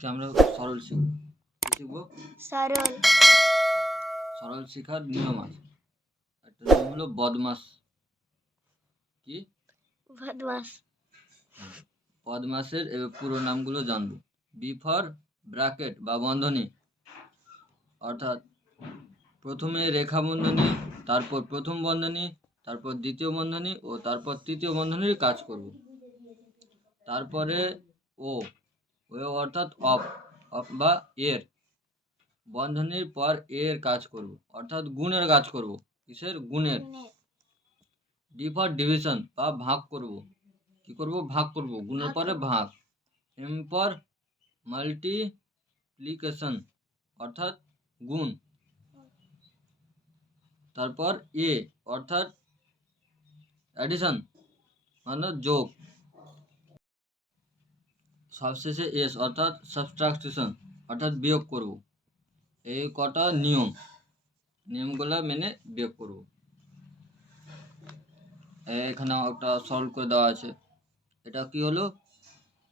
আজকে আমরা সরল শিখব। কি শিখব? সরল। সরল শেখার নিয়ম আছে। একটা নিয়ম হলো বদমাস। কি? বদমাস। বদমাসের এবার পুরো নামগুলো জানবো। বি ফর ব্র্যাকেট বা বন্ধনী, অর্থাৎ প্রথমে রেখা বন্ধনী, তারপর প্রথম বন্ধনী, তারপর দ্বিতীয় বন্ধনী ও তারপর তৃতীয় বন্ধনীর কাজ করব। তারপরে ও অর্থাৎ অফ বা এর বন্ধনীর পর এর কাজ করব, অর্থাৎ গুণের কাজ করব। কিসের? গুণের। ডি ফর ডিভিশন বা ভাগ করব। কি করব? ভাগ করব। গুণের পরে ভাগ। এম ফর মাল্টিপ্লিকেশন অর্থাৎ গুণ। তারপর এ অর্থাৎ অ্যাডিশন মানে যোগ। সবশেষে এস অর্থাৎ সাবট্রাকশন অর্থাৎ বিয়োগ করব। এই কটা নিয়মগুলো মেনে বিয়োগ করব। এখানে একটা সলভ করে দেওয়া আছে। এটা কি হলো?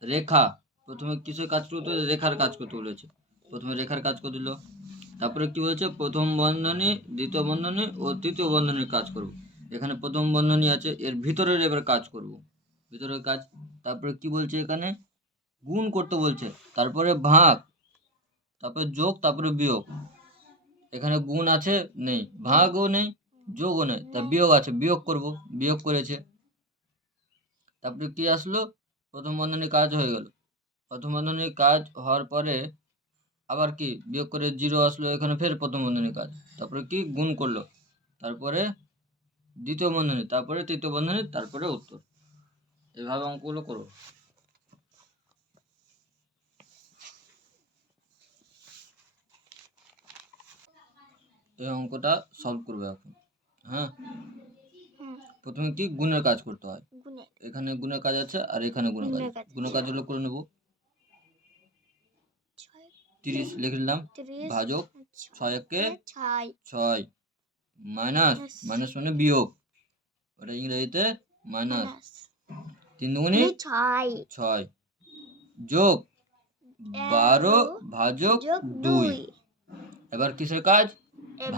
রেখা। প্রথমে কিসের কাজ করতে? রেখার কাজ করতে বলেছে। প্রথমে রেখার কাজ করে দিল। তারপরে কি বলেছে? প্রথম বন্ধনী, দ্বিতীয় বন্ধনী ও তৃতীয় বন্ধনীর কাজ করব। এখানে প্রথম বন্ধনী আছে, এর ভিতরের এবার কাজ করব, ভিতরের কাজ। তারপরে কি বলছে? এখানে গুণ করতে বলছে, তারপরে ভাগ, তারপরে যোগ, তারপরে বিয়োগ। এখানে গুণ আছে নেই, ভাগও নেই, যোগও নেই, তা বিয়োগ আছে, বিয়োগ করব, বিয়োগ করেছে। তারপরে কি আসলো? প্রথম বন্ধনীর কাজ হয়ে গেল। প্রথম বন্ধনীর কাজ হওয়ার পরে আবার কি বিয়োগ করে জিরো আসলো, এখানে ফের প্রথম বন্ধনীর কাজ। তারপরে কি গুণ করলো, তারপরে দ্বিতীয় বন্ধনী, তারপরে তৃতীয় বন্ধনী, তারপরে উত্তর। এভাবে অঙ্কগুলো করো। এই অঙ্কটা সলভ করবে এখন। হ্যাঁ, প্রথমে কি গুণের কাজ করতে হয়। এখানে গুণের কাজ আছে আর এখানে গুণের কাজ। গুণের কাজগুলো করে নেব। 30 লিখে নিলাম, ভাজক 6 একে 6 মাইনাস, মাইনাস মানে বিয়োগ, ওটা ইংরেজিতে মাইনাস। 3 দুগুণে 6 যোগ 12 ভাজক 2। এবার কিসের কাজ?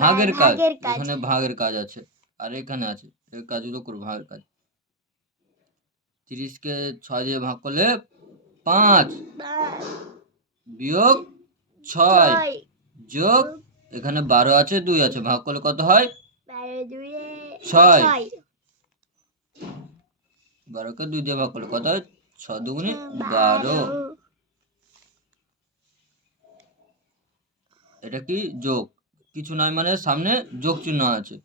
ভাগের কাজ। এখানে ভাগের কাজ আছে আর এখানে আছে, এই কাজগুলো করব, ভাগের কাজ। 30 কে 6 দিয়ে ভাগ করলে 5 বিয়োগ 6 যোগ এখানে 12 আছে, 2 আছে, ভাগ করলে কত হয়? 6। 12 কে 2 দিয়ে ভাগ করলে কত হয়? 6 দুগুণে 12। এটা কি? যোগ। কিছু নয় মানে সামনে যোগ চিহ্ন আছে।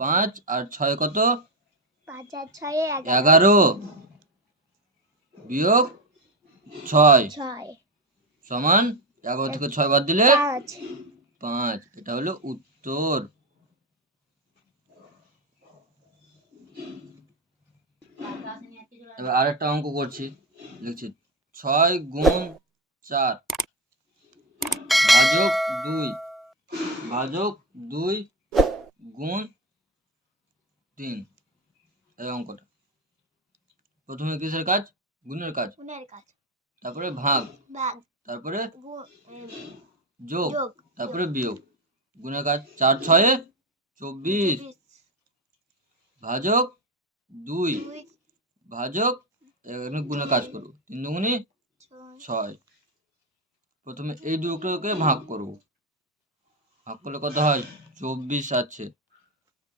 5 আর 6 কত? 5 আর 6 11 বিয়োগ 6 সমান 11 থেকে 6 বাদ দিলে 5। এটা হলো উত্তর। এবার আরেকটা অঙ্ক করছি, লিখছি 6 গুণ 4 ভাজক 2 গুণ 3। এই অঙ্কটা প্রথমে কিসের কাজ? গুণের কাজ। তারপরে ভাগ, তারপরে যোগ, তারপরে বিয়োগ। গুণের কাজ 4 6 24 ভাজক 2 ভাজক, এখানে গুণের কাজ করব। 3 দুগুণে 6। প্রথমে এই দুটোকে ভাগ করব। ভাগ করলে কত হয়? 24 আছে,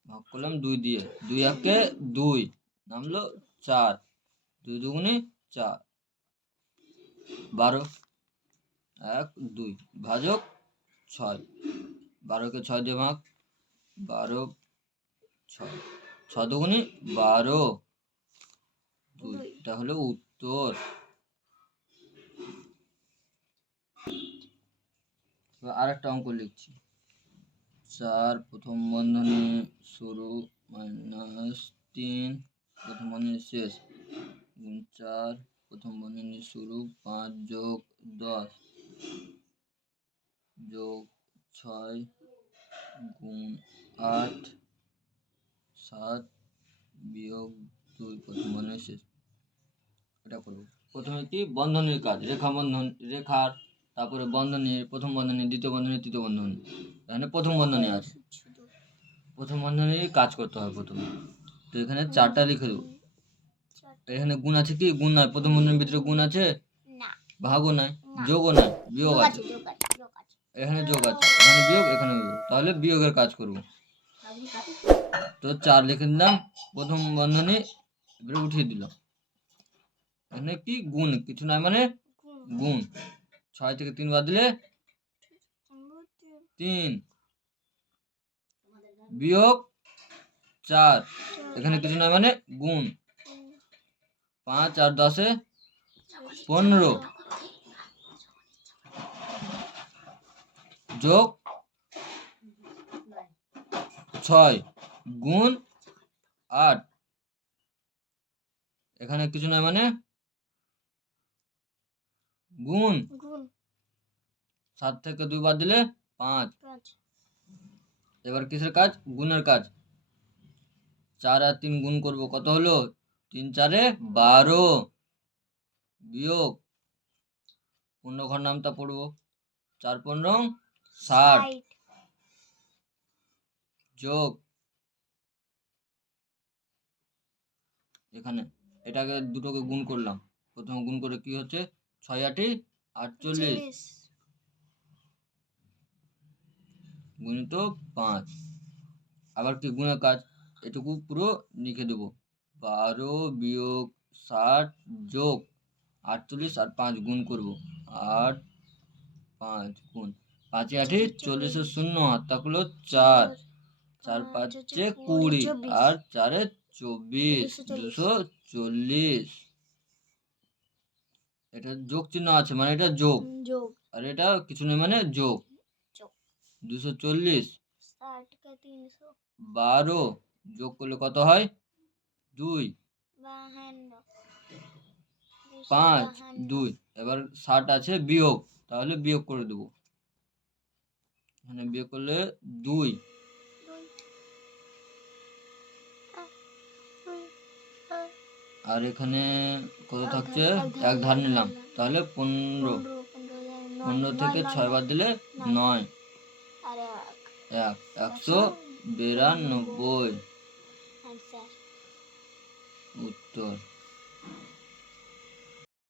ভাগ করলাম 2 দিয়ে। 2 একে 2 নামলো 4, 2 দুগুণে 4, 12 1 2 ভাজক 6। 12 কে 6 দিয়ে ভাগ, 12 6, 6 দুগুণে 12 2। এটা হলো উত্তর। আরেকটা অঙ্ক লিখছি। 4 প্রথম বন্ধনী শুরু মাইনাস 3 প্রথম বন্ধনী শেষ গুণ 4 প্রথম বন্ধনী শুরু 5 যোগ 10 যোগ 6 গুণ 8 7 বিয়োগ 2 প্রথম বন্ধনী শেষ। এটা করব। প্রথমে কি? বন্ধনীর কাজ, রেখা বন্ধন, রেখার তারপরে বন্ধনী, প্রথম বন্ধনী, দ্বিতীয় বন্ধনী, তৃতীয় বন্ধনী। এখানে প্রথম বন্ধনী আছে, প্রথম বন্ধনীর কাজ করতে হবে প্রথমে। তো এখানে 4টা লিখে দেবো। এখানে গুণ আছে কি? গুণ নয়। প্রথম বন্ধনীর ভিতরে গুণ আছে? না, ভাগও নাই, না। যোগও নাই, বিয়োগ যোগ আছে। আছে, যোগ আছে, যোগ আছে। এখানে যোগ আছে, এখানে বিয়োগ, এখানে বিয়োগ। তাহলে বিয়োগের কাজ করব। তো 4 লিখে দিলাম প্রথম বন্ধনী, এবারে উঠিয়ে দিলাম। এখানে কি? গুণ, কিছু নাই মানে গুণ। 6 থেকে 3 বাদ দিলে 3, বিয়োগ 4, এখানে কিছু নাই মানে গুণ। 5 আর 10 15, যোগ 6 গুণ 8, এখানে কিছু নাই মানে গুণ। গুণ 7 থেকে 2 বাদ দিলে 5। 5, এবার কিসের কাজ? গুণের কাজ। 4 আর 3 গুণ করব, কত হলো? 3 4 12, বিয়োগ 15 ঘর নামটা পড়বো, 4 15 60, যোগ এখানে এটাকে দুটোকে গুণ করলাম। প্রথমে গুণ করে কি হচ্ছে? 6 8 48 গুণিত 5। আবার কি গুণের কাজ? এটুকু পুরো লিখে দেবো। 12 বিয়োগ 60 যোগ 48 আর 5 গুণ করব। 8 5 গুণ 5 8 40 এর শূন্য, হাত থাকলো 4, 4 5 20 আর 4 24, 240। এটা যোগ চিহ্ন আছে মানে এটা যোগ, যোগ। আর এটা কিছু নেই মানে যোগ। 240 60 কে 300 12 যোগ করলে কত হয়? 2 5 2। এবার 60 আছে বিয়োগ, তাহলে বিয়োগ করে দেবো। এখানে বিয়োগ করলে 2, আর এখানে কত থাকছে? এক ধার নিলাম, তাহলে 15। 15 থেকে 6 বাদ দিলে 9, আর 192 উত্তর।